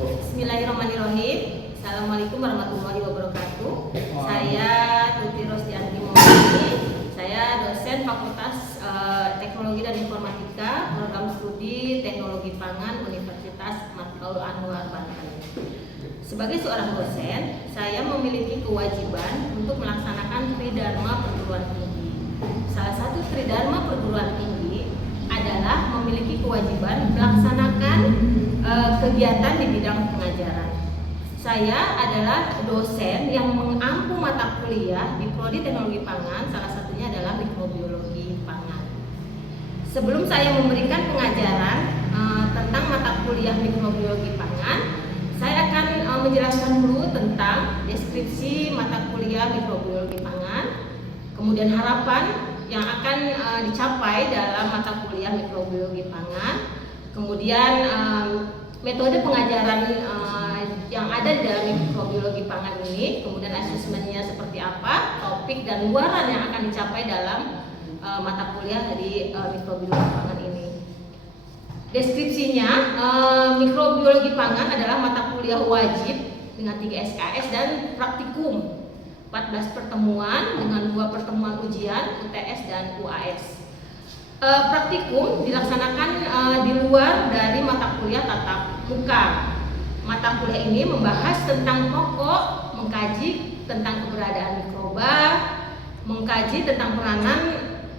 Bismillahirrahmanirrahim. Assalamualaikum warahmatullahi wabarakatuh. Saya Tuti Rostianti Maulani. Saya dosen Fakultas Teknologi dan Informatika, Program Studi Teknologi Pangan Universitas Matkul Anwar Banten. Sebagai seorang dosen, saya memiliki kewajiban untuk melaksanakan Tridharma perguruan tinggi. Salah satu Tridharma perguruan tinggi adalah memiliki kewajiban melaksanakan kegiatan di bidang pengajaran. Saya adalah dosen yang mengampu mata kuliah di Prodi Teknologi Pangan, salah satunya adalah mikrobiologi pangan. Sebelum saya memberikan pengajaran tentang mata kuliah mikrobiologi pangan, saya akan menjelaskan dulu tentang deskripsi mata kuliah mikrobiologi pangan, kemudian harapan yang akan dicapai dalam mata kuliah mikrobiologi pangan, kemudian metode pengajaran yang ada di dalam mikrobiologi pangan ini, kemudian asesmennya seperti apa, topik dan luaran yang akan dicapai dalam mata kuliah di mikrobiologi pangan ini. Deskripsinya, mikrobiologi pangan adalah mata kuliah wajib dengan 3 SKS dan praktikum 14 pertemuan dengan 2 pertemuan ujian UTS dan UAS. Praktikum dilaksanakan di luar dari mata kuliah tatap muka. Mata kuliah ini membahas tentang pokok, mengkaji tentang keberadaan mikroba, mengkaji tentang peranan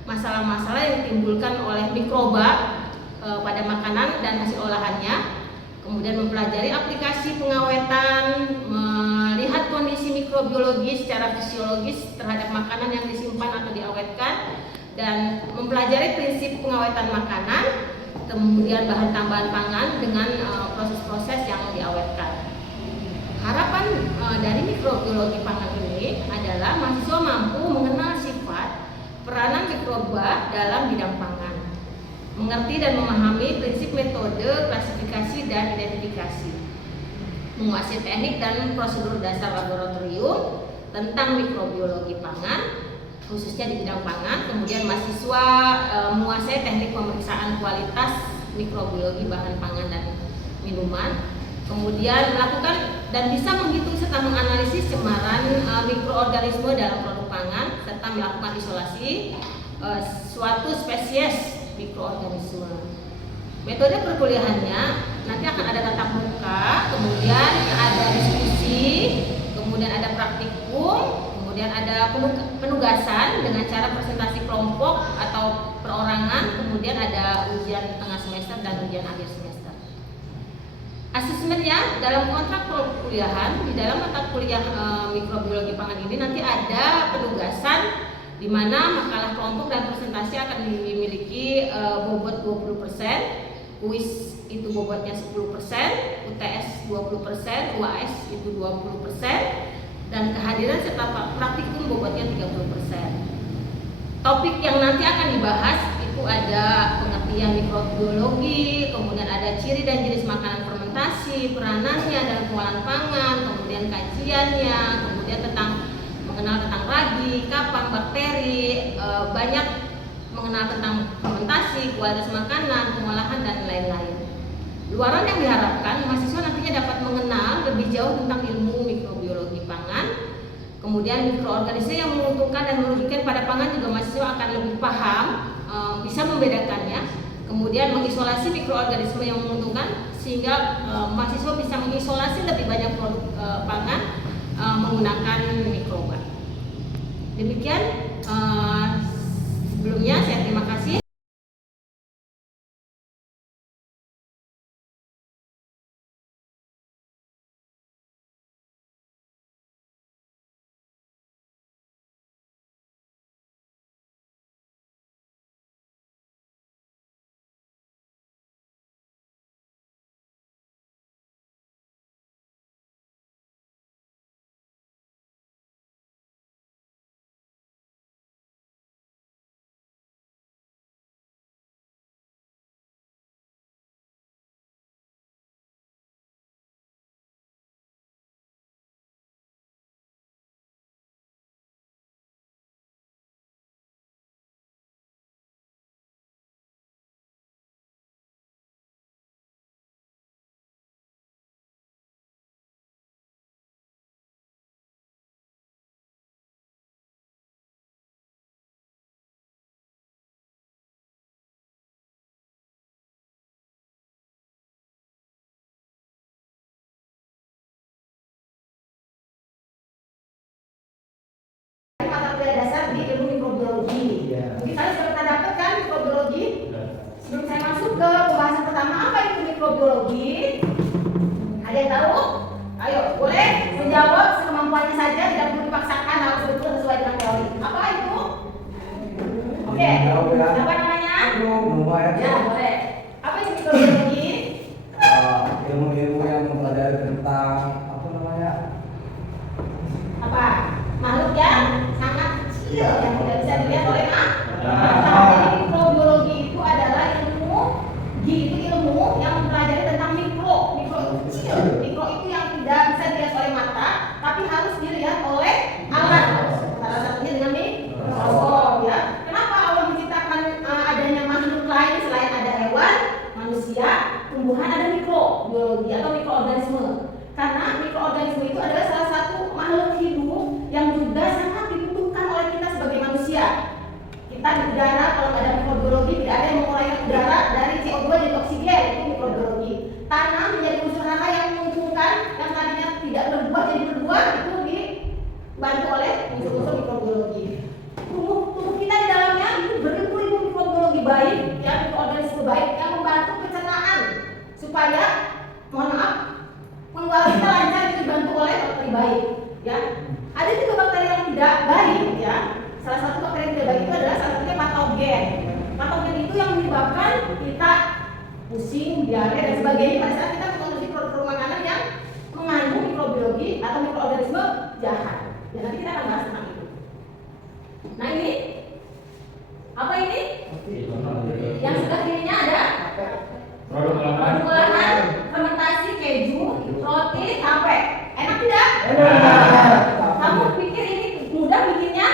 masalah-masalah yang ditimbulkan oleh mikroba pada makanan dan hasil olahannya, kemudian mempelajari aplikasi pengawetan, melihat kondisi mikrobiologi secara fisiologis terhadap makanan yang disimpan atau diawetkan, dan mempelajari prinsip pengawetan makanan, kemudian bahan tambahan pangan dengan proses-proses yang diawetkan. Harapan dari mikrobiologi pangan ini adalah mahasiswa mampu mengenal sifat peranan mikroba dalam bidang pangan, mengerti dan memahami prinsip metode klasifikasi dan identifikasi, menguasai teknik dan prosedur dasar laboratorium tentang mikrobiologi pangan khususnya di bidang pangan. Kemudian mahasiswa menguasai teknik pemeriksaan kualitas mikrobiologi bahan pangan dan minuman, kemudian melakukan dan bisa menghitung serta menganalisis cemaran mikroorganisme dalam produk pangan serta melakukan isolasi suatu spesies mikroorganisme. Metode perkuliahannya nanti akan ada tatap muka, kemudian ada diskusi, kemudian ada praktikum, kemudian ada penugasan dengan cara presentasi kelompok atau perorangan, kemudian ada ujian tengah semester dan ujian akhir semester. Asesmennya dalam kontrak perkuliahan di dalam mata kuliah mikrobiologi pangan ini nanti ada penugasan di mana makalah kelompok dan presentasi akan dimiliki bobot 20%, kuis itu bobotnya 10%, UTS 20%, UAS itu 20%, dan kehadiran serta praktikum bobotnya 30%. Topik yang nanti akan dibahas itu ada pengertian mikrobiologi, kemudian ada ciri dan jenis makanan fermentasi, peranannya dalam pengolahan pangan, kemudian kajiannya, kemudian tentang mengenal tentang ragi, kapang, bakteri, banyak mengenal tentang fermentasi, kualitas makanan, pengolahan dan lain-lain. Luaran yang diharapkan mahasiswa nantinya dapat mengenal lebih jauh tentang ilmu mikrobiologi pangan, kemudian mikroorganisme yang menguntungkan dan merugikan pada pangan juga mahasiswa akan lebih paham, bisa membedakannya, kemudian mengisolasi mikroorganisme yang menguntungkan sehingga mahasiswa bisa mengisolasi lebih banyak produk pangan menggunakan mikroba. Demikian sebelumnya saya terima kasih. Mungkin kalian sudah pernah dapat kan mikrobiologi? Sebelum saya masuk ke pembahasan pertama, apa itu mikrobiologi? Ada yang tahu? Ayo, boleh menjawab sekemampuannya saja, tidak perlu dipaksakan, harus betul sesuai dengan teori. Apa itu? Oke, apa namanya? Ya, boleh. Apa itu mikrobiologi? Ilmu-ilmu yang mempelajari tentang apa namanya? Apa? Makhluk yang sangat kecil yang tidak bisa dilihat oleh mata. Jadi mikrobiologi itu adalah ilmu yang mempelajari tentang mikro itu kecil. Mikro itu yang tidak bisa dilihat oleh mata, tapi harus dilihat oleh alat. Salah satunya dengan mikroskop, ya. Kenapa Allah menciptakan adanya makhluk lain selain ada hewan, manusia, tumbuhan, ada mikrobiologi atau mikroorganisme? Karena mikroorganisme itu adalah salah satu makhluk hidup yang juga sangat dibutuhkan oleh kita sebagai manusia. Kita di udara, kalau nggak ada mikrobiologi, tidak ada yang mengurai udara dari CO2 jadi oksigen, itu mikrobiologi. Tanah menjadi unsur hara yang menguntungkan, yang tadinya tidak berbuah jadi berbuah, itu dibantu oleh unsur-unsur mikrobiologi. Tubuh kita di dalamnya itu beribu-ribu mikrobiologi baik, ya, mikroorganisme baik yang membantu pencernaan supaya, mohon maaf, pengeluaran kita lancar, itu dibantu oleh bakteri baik, ya. Ada juga bakteri yang tidak baik, ya. Salah satu bakteri yang tidak baik itu adalah salah satunya patogen. Patogen itu yang menyebabkan kita pusing, diare dan sebagainya pada saat kita mengkonsumsi produk makanan yang mengandung mikrobiologi atau mikroorganisme jahat. Dan nanti kita akan bahas tentang itu. Nah ini apa ini? Yang sebelah kirinya ada produk olahan, fermentasi, keju, roti, tape. Enak tidak? Kamu pikir ini mudah bikinnya?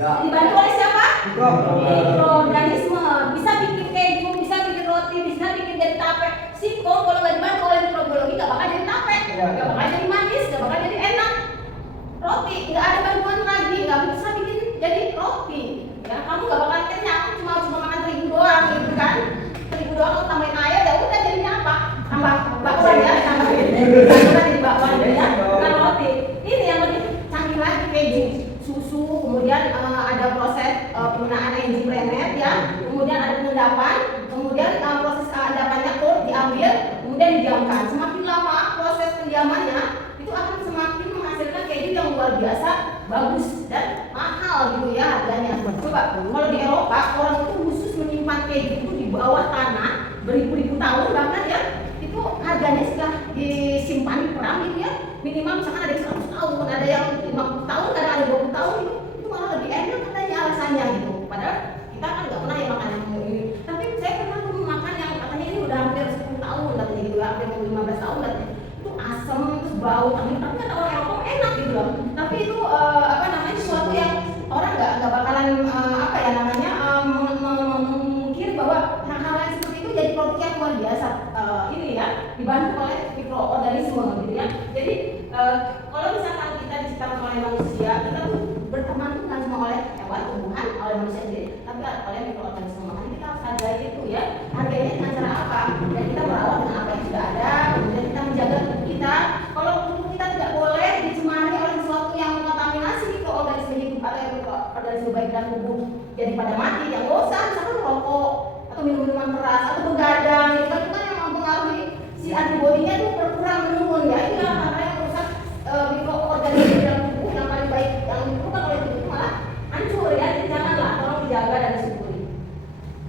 Dibantu oleh siapa? Mikroorganisme. Bisa bikin keju, bisa bikin roti, bisa bikin jadi tape. Singkong kalau nggak dibantu oleh mikrobiologi nggak bakal jadi tape, nggak bakal jadi manis, nggak bakal jadi enak. Roti nggak ada bantuan lagi, nggak bisa bikin jadi roti. Ya, kamu nggak bakal kenyang, cuma makan terigu doang gitu kan? Terigu doang kalau tambahin air, ya udah jadinya apa? Tambah bakwan ya, tambahin. Jadi bakwan ya, bukan roti. Ini yang lebih canggih lagi, keju, susu, kemudian ada proses penggunaan enzim renet ya, kemudian ada pengendapan, kemudian proses endapannya diambil, kemudian didiamkan. Semakin lama proses pendiamannya itu akan semakin menghasilkan keju yang luar biasa bagus dan mahal gitu ya harganya. Coba kalau di Eropa orang itu khusus menyimpan keju itu di bawah tanah beribu-ribu tahun, bahkan ya itu harganya setelah disimpan di perang gitu ya minimal misalkan ada yang 100 tahun, ada yang 50 tahun, ada 20 tahun, itu malah lebih enak katanya alasannya gitu. Padahal kita kan nggak pernah ya makan yang ini. Tapi saya pernah tuh makan yang katanya ini udah hampir 10 tahun katanya gitu, hampir 15 tahun katanya. Itu asam terus bau, tapi kata orang Eropa enak gitu loh. Tapi itu apa namanya sesuatu yang orang nggak bakalan apa ya namanya memikir bahwa hal-hal yang seperti itu jadi produk yang luar biasa ini ya dibantu oleh mikroorganisme gitu ya. Jadi kalau misalkan kita diciptakan oleh manusia, kita tuh berteman bukan cuma oleh hewan, tumbuhan, oleh manusia sendiri, tapi oleh mikroorganisme. Makanya kita harus hargai itu ya. Hargainya dengan cara apa? Dan kita merawat dengan apa yang sudah ada, kemudian kita menjaga tubuh kita. Kalau tubuh kita tidak boleh dicemari oleh sesuatu yang mengontaminasi mikroorganisme hidup atau mikroorganisme baik dalam tubuh jadi pada mati, yang nggak usah misalkan merokok atau minum minuman keras atau begadang, itu kan yang mempengaruhi si antibodinya itu berkurang menurun ya. Itu hal-hal yang merusak mikroorganisme dalam tubuh yang paling baik yang diperlukan oleh tubuh itu malah hancur ya. Jadi janganlah, tolong dijaga dan disyukuri.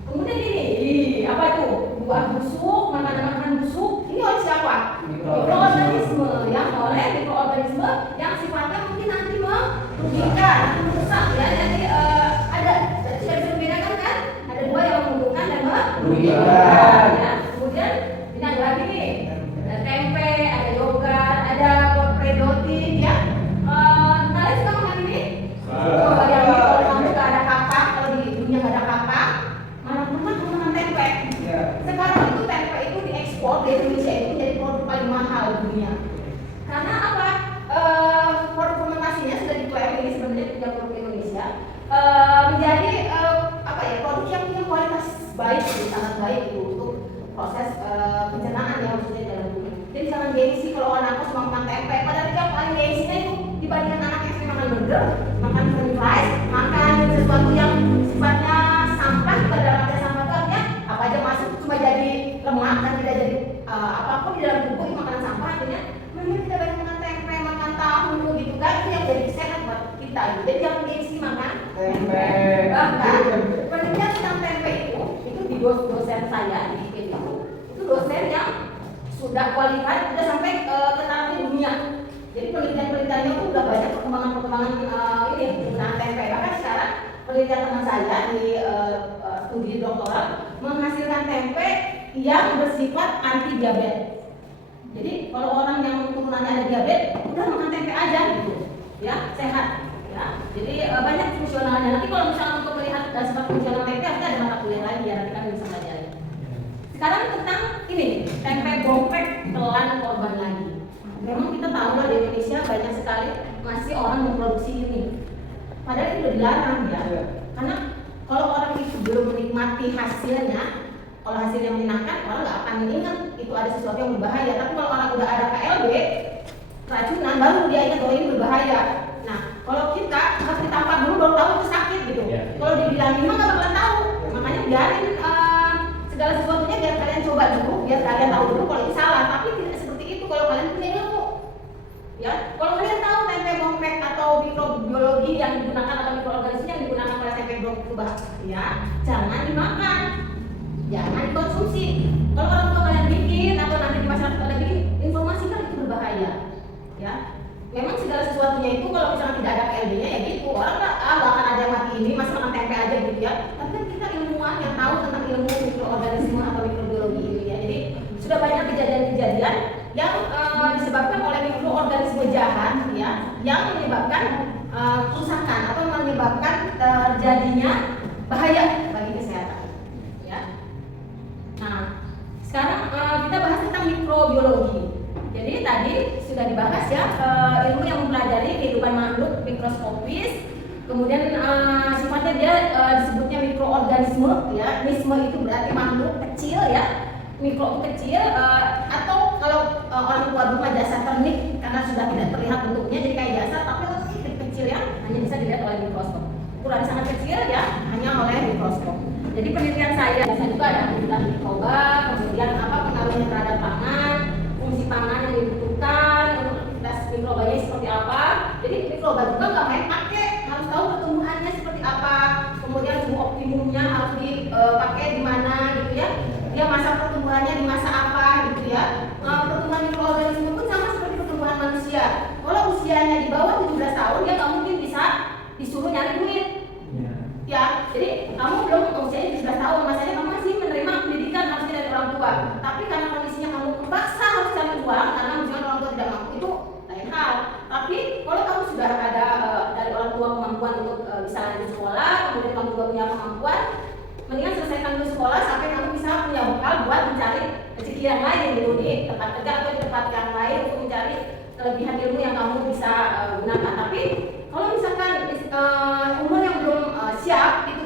Kemudian ini apa itu? Buah busuk, makanan-makanan busuk. Ini oleh siapa? Mikroorganisme yang oleh mikroorganisme yang sifatnya mungkin nanti merugikan, nanti merusak ya. Jadi ada sudah bisa dibedakan kan? Ada dua yang menguntungkan dan merugikan ya. Kemudian ini ada lagi nih, ada tempe, ada yogurt, ada probiotik ya. Kalian suka makan ini? Oh, yang di kalau juga ada kapak, kalau di dunia nggak ada kapak, mana pernah kamu makan tempe? Sekarang itu tempe itu diekspor di Indonesia itu jadi produk paling mahal di dunia. Karena apa? Produk fermentasinya sudah diklaim ini sebenarnya punya produk Indonesia menjadi apa ya, produk yang punya kualitas baik, sangat baik itu untuk proses pencernaan ya, maksudnya dalam tubuh. Jadi jangan gengsi kalau anak kos mau makan tempe, padahal yang paling gengsinya itu dibandingkan anak yang sering makan burger, makan french fries, makan sesuatu yang sifat di dalam tubuh itu makanan sampah, artinya mending kita banyak makan tempe, makan tahu gitu kan, itu yang jadi sehat buat kita gitu. Jadi jangan gengsi makan tempe. Bahkan penelitian tentang tempe itu di dosen saya di IPB itu dosen yang sudah qualified, sudah sampai ke taraf dunia. Jadi penelitian-penelitiannya itu udah banyak perkembangan ini penggunaan tempe. Bahkan sekarang penelitian teman saya di studi doktoral menghasilkan tempe yang bersifat anti diabetes. Jadi kalau orang yang turunannya ada diabetes, udah makan tempe aja gitu, ya sehat. Ya, jadi banyak fungsionalnya. Nanti kalau misalnya untuk melihat sifat fungsional tempe, harusnya ada mata kuliah lagi ya, nanti kami bisa pelajari. Sekarang tentang ini, tempe bongkrek telan korban lagi. Memang kita tahu lah di Indonesia banyak sekali masih orang memproduksi ini. Padahal itu udah dilarang ya. Karena kalau orang itu belum menikmati hasilnya, kalau hasilnya menyenangkan, orang nggak akan ingat itu ada sesuatu yang berbahaya. Tapi kalau orang udah ada KLB, keracunan, baru dia ingat bahwa ini berbahaya. Nah, kalau kita harus ditampar dulu baru tahu itu sakit gitu. Kalau dibilangin mah nggak bakalan tahu. Makanya biarin segala sesuatunya biar kalian coba dulu, biar kalian tahu dulu kalau itu salah. Tapi tidak seperti itu kalau kalian punya ilmu. Ya, kalau kalian tahu tempe bongkrek atau mikrobiologi yang digunakan atau mikroorganisme yang digunakan pada tempe bongkrek, ya jangan dimakan, jangan dikonsumsi. Kalau orang tua kalian bikin atau nanti di masyarakat kalian bikin, informasikan itu berbahaya. Ya, memang segala sesuatunya itu kalau misalnya tidak ada KLB-nya ya gitu, orang nggak akan ada yang mati ini, masih makan tempe aja gitu ya. Tapi kan kita ilmuwan yang tahu tentang ilmu mikroorganisme atau mikrobiologi ini ya. Jadi sudah banyak kejadian-kejadian yang disebabkan oleh mikroorganisme jahat ya, yang menyebabkan kerusakan atau menyebabkan terjadinya bahaya bagi kesehatan. Ya. Nah, sekarang kita bahas tentang mikrobiologi. Jadi tadi sudah dibahas ya ilmu yang mempelajari kehidupan makhluk mikroskopis, kemudian sifatnya dia disebutnya mikroorganisme ya. Organisme itu berarti makhluk kecil ya. Mikro kecil atau kalau orang tua rumah jasad ternik karena sudah tidak terlihat bentuknya jadi kayak jasad tapi lebih kecil ya, hanya bisa dilihat oleh mikroskop. Ukuran sangat kecil ya, hanya oleh mikroskop. Jadi penelitian saya juga ada aktivitas mikroba, kemudian apa pengaruhnya terhadap pangan, fungsi pangan yang dibutuhkan, aktivitas mikrobanya seperti apa. Jadi mikroba juga nggak main pakai, harus tahu pertumbuhannya seperti apa, kemudian suhu optimumnya harus dipakai di mana gitu ya. Dia masa pertumbuhannya di masa apa gitu ya. Pertumbuhan mikroorganisme pun sama seperti pertumbuhan manusia. Kalau usianya di bawah 17 tahun dia nggak mungkin bisa disuruh nyari duit. Ya, jadi kamu belum usianya 17 tahun, masanya kamu masih menerima pendidikan harusnya dari orang tua. Tapi karena kondisinya kamu terpaksa harus cari uang karena misalnya orang tua tidak mampu, itu lain hal. Tapi kalau kamu sudah ada dari orang tua kemampuan untuk bisa lanjut sekolah, kemudian kamu juga punya kemampuan, mendingan selesaikan dulu sekolah sampai kamu bisa punya bekal buat mencari rezeki yang lain gitu di tempat kerja atau di tempat yang lain untuk mencari kelebihan ilmu yang kamu bisa gunakan. Tapi kalau misalkan umur yang belum siap itu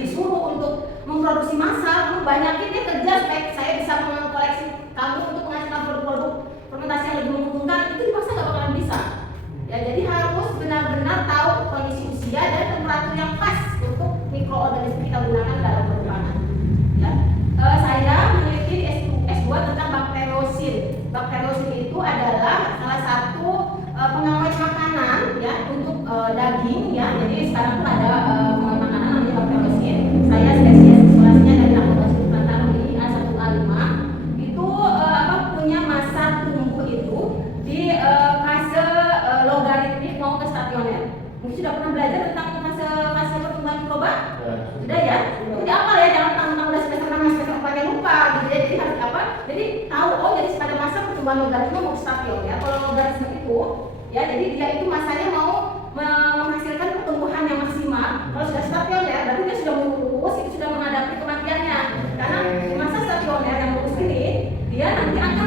disuruh untuk memproduksi massal, kamu banyakin dia kerja supaya saya bisa mengkoleksi kamu untuk menghasilkan produk-produk fermentasi yang lebih menguntungkan, itu dipaksa nggak bakalan bisa. Ya, jadi harus benar-benar tahu kondisi usia dan temperatur yang pas untuk mikroorganisme kita gunakan dalam perkembangan. Ya. Saya meneliti di S2 tentang bakteriosin. Bakteriosin itu adalah salah satu pengawet makanan ya untuk daging ya. Jadi sekarang tuh ada pengawet makanan namanya bakteriosin. Saya spesies isolasinya dari Laboratorium Plantarum ini A1A5. Itu punya masa tumbuh itu di fase logaritmik mau ke stasioner. Mungkin sudah pernah belajar tentang fase pertumbuhan mikroba? Sudah ya? Jadi apa ya, jangan tentang udah semester 6 semester 4 yang lupa gitu ya. Jadi harus apa? Jadi tahu jadi pada masa pertumbuhan logaritma mau ke stasioner. Kalau logaritma itu ya, jadi dia itu masanya mau menghasilkan pertumbuhan yang maksimal. Kalau sudah stasioner berarti dia sudah lurus, itu sudah menghadapi kematiannya. Karena di masa stasioner yang lurus ini dia nanti akan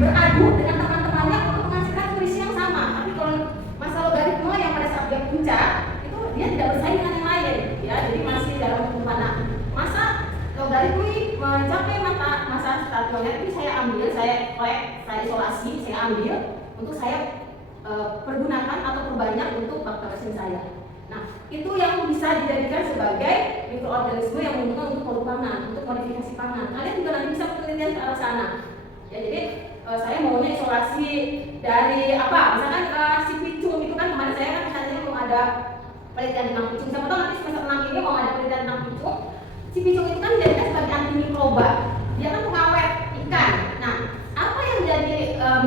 beradu dengan teman-temannya untuk menghasilkan kondisi yang sama. Tapi kalau masa logaritma yang pada saat dia puncak itu dia tidak bersaing dengan yang lain ya, jadi masih dalam pertumbuhan. Masa logaritmik mencapai masa stasioner ini saya ambil, saya isolasi, saya ambil untuk saya pergunakan atau perbanyak untuk bakteriosin saya. Nah, itu yang bisa dijadikan sebagai mikroorganisme yang menguntungkan untuk produk pangan, untuk modifikasi pangan. Kalian juga nanti bisa penelitian ke arah sana. Ya, jadi saya maunya isolasi dari apa? Misalkan si picung itu kan kemarin saya kan katanya mau ada penelitian tentang picung. Siapa tahu nanti semester 6 ini mau ada penelitian tentang picung. Si picung itu kan dijadikan sebagai antimikroba. Dia kan pengawet ikan. Nah, apa yang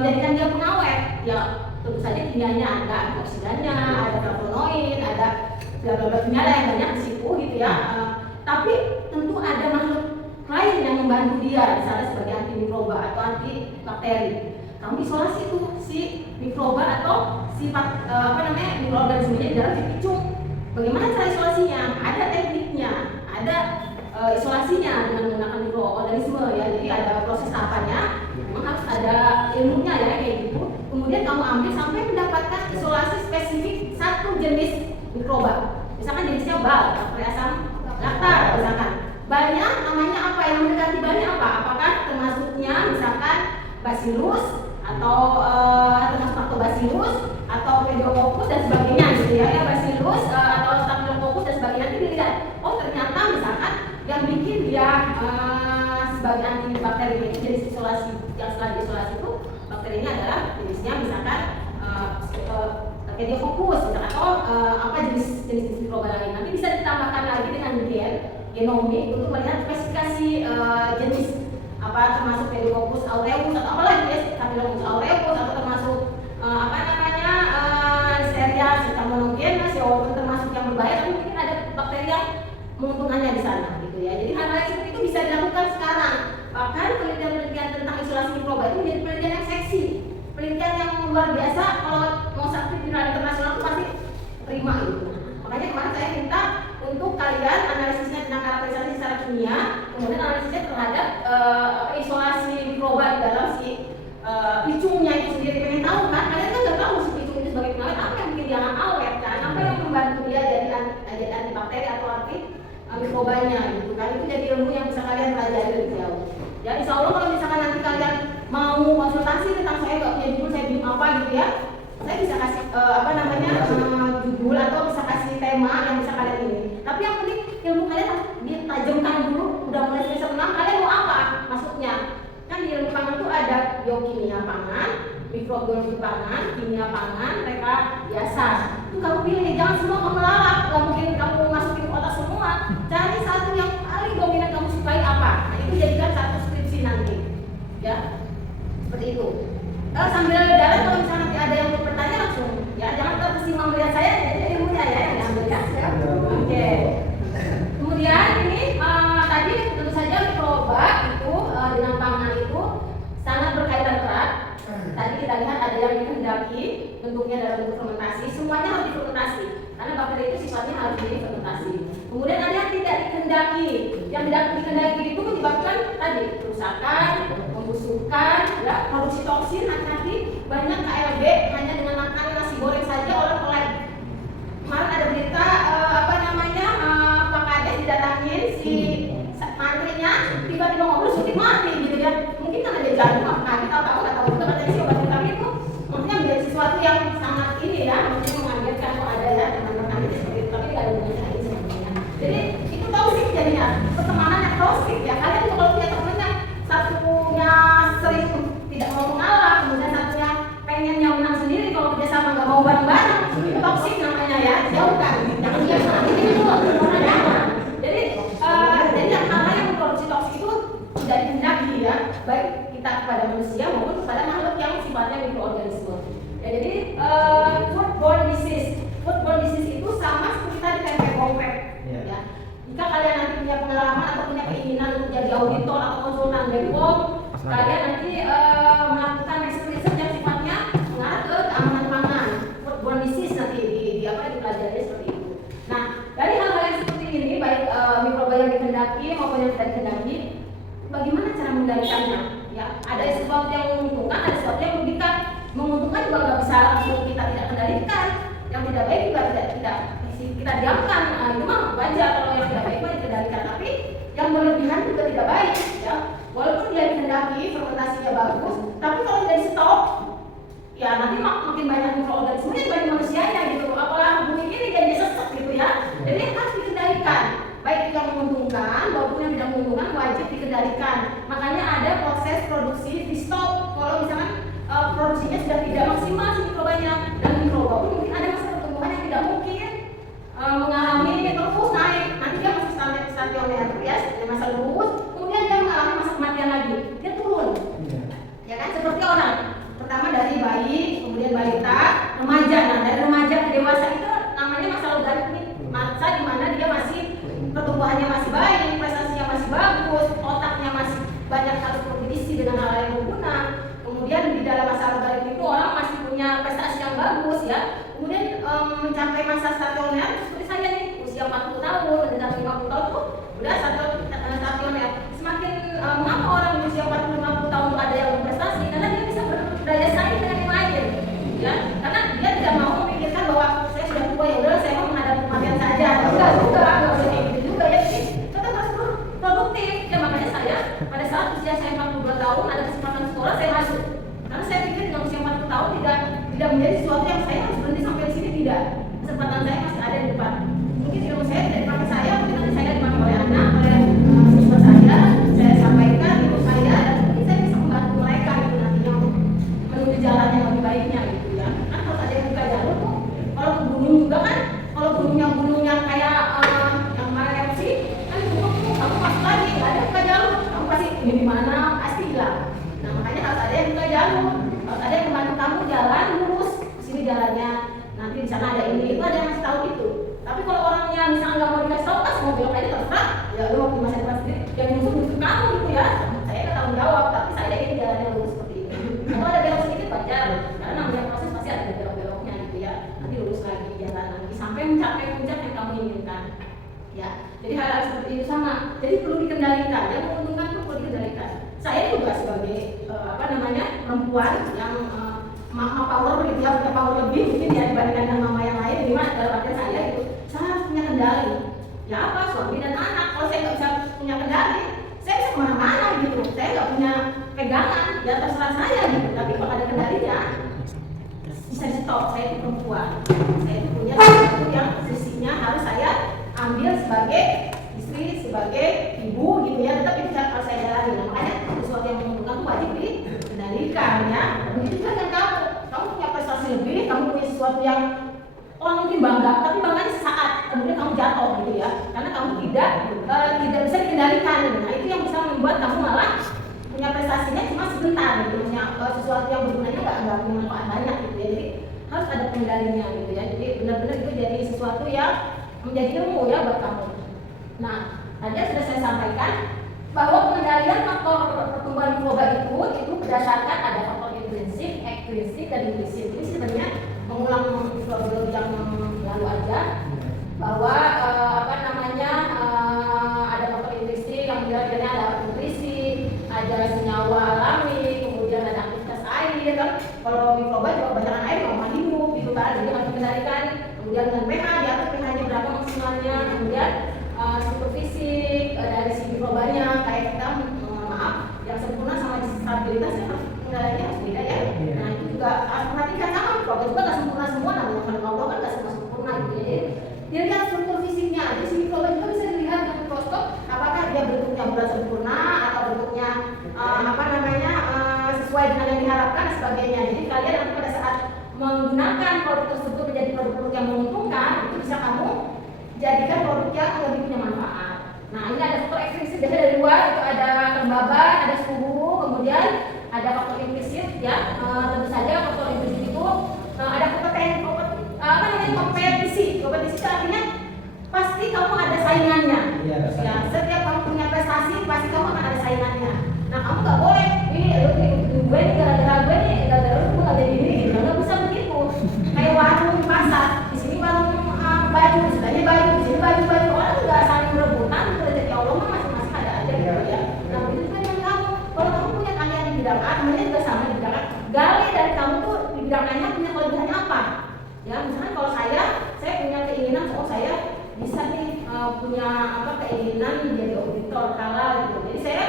menjadikan dia pengawet? Ya tentu saja kimianya ada antioksidannya, ada flavonoid, ada bla bla bla kimia yang banyak di situ gitu ya. Tapi tentu ada makhluk lain yang membantu dia, misalnya sebagai antimikroba atau antibakteri. Kamu isolasi tuh si mikroba atau sifat mikroorganismenya di dalam si picung. Bagaimana cara isolasinya? Ada tekniknya, ada isolasinya dengan menggunakan mikroorganisme ya. Jadi ada proses tahapannya, memang harus ada ilmunya ya kayak gitu. Kemudian kamu ambil sampai mendapatkan isolasi spesifik satu jenis mikroba. Misalkan jenisnya bal, bakteri asam laktar misalkan. Balnya namanya apa? Yang mendekati balnya apa? Apakah termasuknya misalkan bacillus atau termasuk lactobacillus atau pediococcus dan sebagainya gitu ya. Ya bacillus atau staphylococcus dan sebagainya itu dilihat. Oh ternyata misalkan yang bikin dia sebagai antibakteri itu jenis isolasi yang setelah diisolasi itu bakterinya adalah jenisnya misalkan pediococcus atau jenis mikroba lain. Nanti bisa ditambahkan lagi dengan genomik untuk melihat spesifikasi jenis termasuk pediococcus aureus atau apa lagi ya, staphylococcus aureus atau termasuk Listeria Cytomegalovirus walaupun termasuk yang berbahaya, tapi mungkin ada bakteri yang menguntungkannya di sana gitu ya. Jadi hal-hal seperti itu bisa dilakukan sekarang. Bahkan penelitian-penelitian tentang isolasi mikroba itu menjadi penelitian yang seksi, penelitian yang luar biasa. Kalau mau sakit di jurnal internasional itu pasti terima gitu. Makanya kemarin saya minta untuk kalian analisisnya tentang karakterisasi secara kimia, kemudian analisisnya terhadap isolasi mikroba di dalam si picungnya itu sendiri. Pengen tahu kan? Kalian kan nggak tahu si picung itu sebagai pengawet, apa yang bikin dia nggak awet kan? Apa yang membantu dia jadi antibakteri atau mikrobanya gitu kan? Itu jadi ilmu yang bisa kalian pelajari lebih jauh. Ya insya Allah kalau misalkan nanti kalian mau konsultasi tentang saya nggak punya judul, saya bingung apa gitu ya, saya bisa kasih judul atau bisa kasih tema yang bisa kalian ini. Tapi yang penting ilmu kalian harus ditajamkan dulu. Udah mulai semester 6 kalian mau apa maksudnya? Kan di ilmu pangan itu ada biokimia pangan, mikrobiologi pangan, kimia pangan, mereka biasa. Itu kamu pilih, jangan semua kamu lalap. Gak mungkin kamu masukin otak semua. Cari satu yang paling dominan kamu sukai apa. Nah itu jadikan satu skripsi nanti. Ya, seperti itu. Sambil jalan kalau misalnya nanti ada yang mau bertanya langsung. Ya, jangan terkesima melihat saya. Jadi ilmunya ya yang diambil ya. Oke. Kemudian ini tadi tentu saja mikroba itu dengan pangan itu sangat berkaitan erat. Tadi kita lihat ada yang dikehendaki bentuknya dalam bentuk fermentasi, semuanya harus difermentasi karena bakteri itu sifatnya harus difermentasi. Kemudian ada yang tidak dikehendaki, yang tidak dikehendaki itu menyebabkan tadi kerusakan, pembusukan, ya, produksi toksin. Nanti banyak KLB hanya dengan makan nasi goreng saja oleh. Kemarin ada berita Pak Kades didatangin si mantrinya tiba-tiba ngobrol suntik mati gitu ya. Mungkin karena dia jantung kaget atau nggak tahu juga katanya sih obat vitamin itu maksudnya menjadi sesuatu yang sangat ini ya, maksudnya mengagetkan kok ada ya teman-teman itu seperti itu, tapi nggak ada hubungannya lagi sebenarnya. Jadi itu toksik jadinya, pertemanan yang toksik ya. Kalian juga kalau punya teman yang satunya sering tidak mau mengalah, kemudian satunya pengennya menang sendiri, kalau kerjasama nggak mau bareng-bareng, itu toksik namanya ya, jauhkan. Jangan biasa ini dulu orang jangan. Jadi hal-hal yang memproduksi toksik itu tidak dikehendaki ya, baik kita kepada manusia maupun kepada makhluk yang sifatnya mikroorganisme. Ya, jadi foodborne disease itu sama seperti tadi tempe gompek. Ya. Jika kalian nanti punya pengalaman atau punya keinginan untuk jadi auditor atau konsultan BPOM, kalian nanti melakukan research yang sifatnya mengarah ke keamanan pangan. Foodborne disease nanti dipelajari seperti itu. Nah, dari hal-hal yang seperti ini, baik mikroba yang dikehendaki maupun yang tidak dikehendaki, bagaimana cara mengendalikannya? Ya, ada sesuatu yang menguntungkan, ada sesuatu yang merugikan. Menguntungkan juga nggak bisa langsung kita tidak kendalikan, yang tidak baik juga tidak kita diamkan. Nah, itu mah wajar kalau yang tidak baik mah dikendalikan, tapi yang berlebihan juga tidak baik. Ya, walaupun dia dikehendaki fermentasinya bagus, tapi kalau tidak di stop, ya nanti makin banyak mikroorganisme dibanding manusianya gitu. Apalah bumi ini jadi sesek Jadi harus dikendalikan, baik itu yang menguntungkan maupun yang tidak menguntungkan wajib dikendalikan. Makanya ada proses produksi di stop kalau misalkan produksinya sudah tidak maksimal si mikrobanya, dan mikroba pun mungkin ada masa pertumbuhan yang tidak mungkin mengalami terus naik. Nanti dia masih stasioner ya, masa lurus, kemudian dia mengalami masa kematian lagi, dia turun. Ya kan, seperti orang pertama dari bayi, kemudian balita, remaja. Nah dari remaja ke dewasa itu namanya masa logaritmik, masa di mana dia masih pertumbuhannya masih baik, prestasinya masih bagus, otaknya masih banyak harus berisi dengan hal yang berguna. Kemudian di dalam masa logaritmik itu orang masih punya prestasi yang bagus ya. Kemudian mencapai masa stasioner seperti saya nih, usia 40 tahun, mendekati 50 tahun tuh udah stasioner. Semakin mengapa orang di usia 40-50 tahun tuh ada yang berprestasi? Karena dia bisa berdaya saing dengan yang lain, ya. Karena dia tidak mau memikirkan bahwa saya sudah tua, ya udah saya mau menghadapi kematian saja. Enggak juga, nggak usah kayak gitu juga ya. Kita harus produktif. Ya makanya saya pada saat usia saya 42 tahun ada kesempatan sekolah, saya masuk. Karena saya pikir dengan usia 40 tahun tidak menjadi sesuatu yang saya harus berhenti sampai di sini, tidak. Kesempatan saya masih ada di depan. Mungkin ilmu saya tidak dipakai saya, mungkin nanti saya dipakai oleh anak, oleh siswa saya sampaikan ilmu saya, dan mungkin saya bisa membantu mereka gitu nantinya untuk menuju jalan yang lebih baiknya gitu ya. Kan harus ada yang buka jalur tuh. Kalau ke gunung juga kan, kalau gunung yang kayak yang mana erupsi, kan di gunung tuh kamu masuk lagi, nggak ada buka jalur, kamu pasti ini di mana pasti hilang. Nah makanya harus ada yang buka jalur, harus ada yang membantu kamu jalan lurus, di sini jalannya, nanti di sana ada ini, itu ada yang harus tahu itu. Tapi kalau orangnya misalnya nggak mau dikasih tahu, mau belok aja terserah, ya lu mau di masa depan sendiri, yang musuh kamu gitu ya. Saya nggak tanggung jawab, tapi saya ingin jalannya lurus seperti itu. Kalau ada belok sedikit wajar, karena namanya proses pasti ada belok-beloknya gitu ya. Nanti lurus lagi jalan lagi sampai mencapai puncak yang kamu inginkan. Ya, jadi hal-hal seperti itu sama. Jadi perlu dikendalikan, yang menguntungkan itu perlu dikendalikan. Saya juga sebagai perempuan yang mama power gitu ya, punya power lebih mungkin ya dibandingkan dengan mama yang lain, dimana dalam artian saya itu saya harus punya kendali. Ya apa, suami dan anak. Kalau saya nggak bisa punya kendali, saya bisa kemana-mana gitu. Saya nggak punya pegangan, ya terserah saya gitu. Tapi kalau ada kendalinya, bisa di stop. Saya itu perempuan, saya itu punya sesuatu yang sisinya harus saya ambil sebagai istri, sebagai ibu gitu ya. Tetap itu harus saya jalani. Nah, makanya sesuatu yang menguntungkan itu wajib dikendalikan ya. Begitu juga dengan kamu punya prestasi lebih, kamu punya sesuatu yang orang mungkin bangga, tapi bangganya sesaat, kemudian kamu jatuh gitu ya, karena kamu tidak bisa dikendalikan. Nah itu yang bisa membuat kamu malah punya prestasinya cuma sebentar gitu, punya sesuatu yang bergunanya nggak punya manfaat banyak gitu ya. Jadi harus ada pengendalinya gitu ya. Jadi benar-benar itu jadi sesuatu yang menjadi ilmu ya buat kamu. Nah tadi sudah saya sampaikan bahwa pengendalian faktor pertumbuhan mikroba itu berdasarkan ada faktor intrinsik, ekstrinsik, dan implisit. Ini sebenarnya mengulang biologi yang lalu aja, bahwa ada faktor intrinsik yang biasanya ada nutrisi, ada senyawa alami, kemudian ada aktivitas air kan. Kalau mikroba juga kebanyakan air nggak hidup gitu kan, jadi harus dikendalikan. Kemudian dengan pH, diatur pH-nya berapa maksimalnya, kemudian struktur fisik dari si mikrobanya, kayak kita yang sempurna sama disabilitasnya harus kendalinya harus beda ya. Nah itu juga harus perhatikan, sama mikroba juga nggak sempurna semua, namanya kalau kan nggak semua sempurna gitu ya. Jadi dilihat struktur fisiknya, jadi si mikroba juga bisa dilihat dengan mikroskop apakah dia bentuknya bulat sempurna atau bentuknya sesuai dengan yang diharapkan dan sebagainya. Jadi kalian nanti pada saat menggunakan produk tersebut menjadi produk-produk yang menguntungkan, itu bisa kamu jadikan produk yang lebih punya manfaat. Nah ini ada faktor ekstrinsik biasanya dari luar, itu ada kelembaban, ada suhu, kemudian ada faktor implisit ya. Tentu saja faktor implisit itu ada kompetisi. Kompetisi itu artinya pasti kamu ada saingannya. Ya, setiap kamu punya prestasi pasti kamu akan ada saingannya. Nah kamu nggak boleh gue nih gara-gara lu nggak jadi ini gitu, nggak bisa begitu. Kayak warung pasar, di sini warung baju, sebelahnya baju, di sini baju, orang nggak saling berebutan, rezeki Allah mah masing-masing ada aja gitu ya. Nah begitu juga dengan kamu, kalau kamu punya kalian di bidang A, temennya juga sama di bidang A, gali dari kamu tuh di bidang A nya punya kelebihannya apa? Ya misalnya kalau saya punya keinginan, saya bisa nih punya keinginan menjadi auditor halal gitu. Jadi saya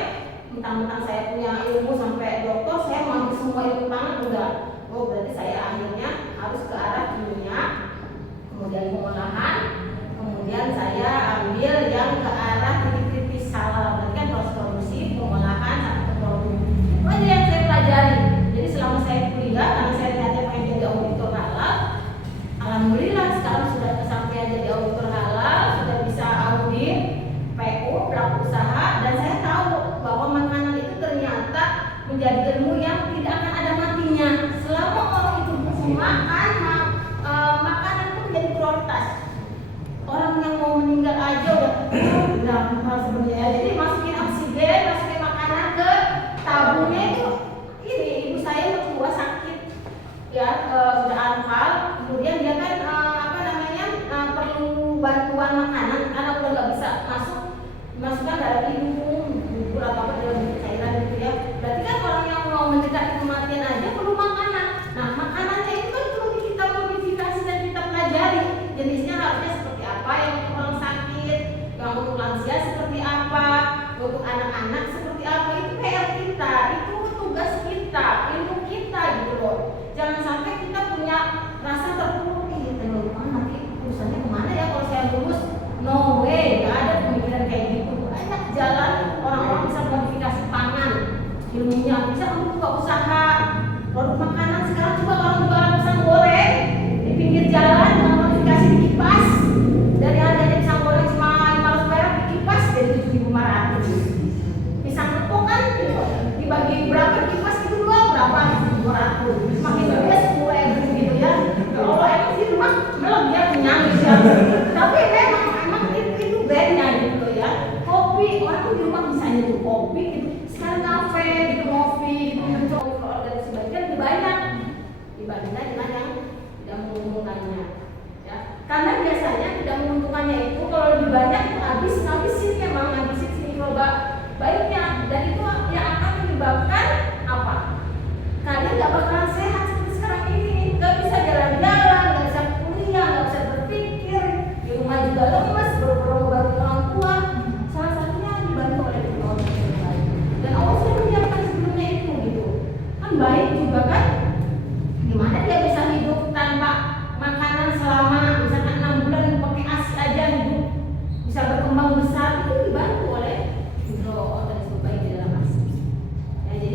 mentang-mentang saya punya ilmu sampai doktor, saya mau ambil semua ilmu tangan enggak. Oh berarti saya akhirnya harus ke arah kimia, kemudian pengolahan, kemudian yang tidak akan ada matinya selama orang itu makan. Makanan itu menjadi prioritas. Orang yang mau meninggal aja udah hal sebenarnya. Jadi masukin oksigen, masukin makanan ke tabungnya itu. Ini ibu saya mertua sakit, ya sudah anfal. Kemudian dia kan perlu bantuan makanan karena udah nggak bisa masukkan dalam hidung, bubur atau apa dalam cairan gitu ya. Berarti kan orang yang mau mendekati kematian aja perlu makanan. Nah makanannya itu kan perlu kita modifikasi dan kita pelajari jenisnya harusnya seperti apa yang untuk orang sakit, yang untuk lansia seperti apa, untuk anak-anak seperti apa. Itu PR kita, itu tugas kita, ilmu kita gitu loh. Jangan sampai kita punya rasa terpuruk nanti urusannya kemana ya kalau saya lulus. No way, nggak ada pemikiran kayak gitu. Banyak jalan orang-orang bisa modifikasi pangan, ilmunya bisa untuk buka usaha produk makanan. Sekarang juga orang jualan pisang goreng di pinggir jalan dengan modifikasi dikipas, dari harganya pisang goreng cuma 500 perak dikipas jadi 7.500. Pisang tepung kan dibagi berapa dikipas itu dua berapa 200, makin gede 10.000 gitu ya. Kalau emang di rumah belum dia kenyang gitu ya. Tapi memang itu brandnya gitu ya. Kopi, orang tuh di rumah misalnya tuh kopi gitu. Sekarang kafe gitu, ngopi gitu, mencoba organisasi sebagian lebih banyak dibandingkan dengan yang tidak menguntungkannya. Ya. Karena biasanya tidak menguntungkannya itu kalau lebih banyak itu ngabisin memang ngabisin sini coba baiknya, dan itu yang akan menyebabkan apa? Kalian nggak bakalan sehat seperti sekarang ini, nggak bisa jalan-jalan, nggak bisa kuliah, nggak bisa berpikir, di rumah juga lemes, baru bantu orang tua. Salah satunya dibantu oleh teknologi yang baik. Dan Allah sudah menyiapkan sebelumnya itu gitu. Kan baik juga kan? Gimana dia bisa hidup tanpa makanan selama misalkan 6 bulan pakai ASI aja hidup, bisa berkembang besar, itu dibantu oleh mikroorganisme baik di dalam ASI. Ya, jadi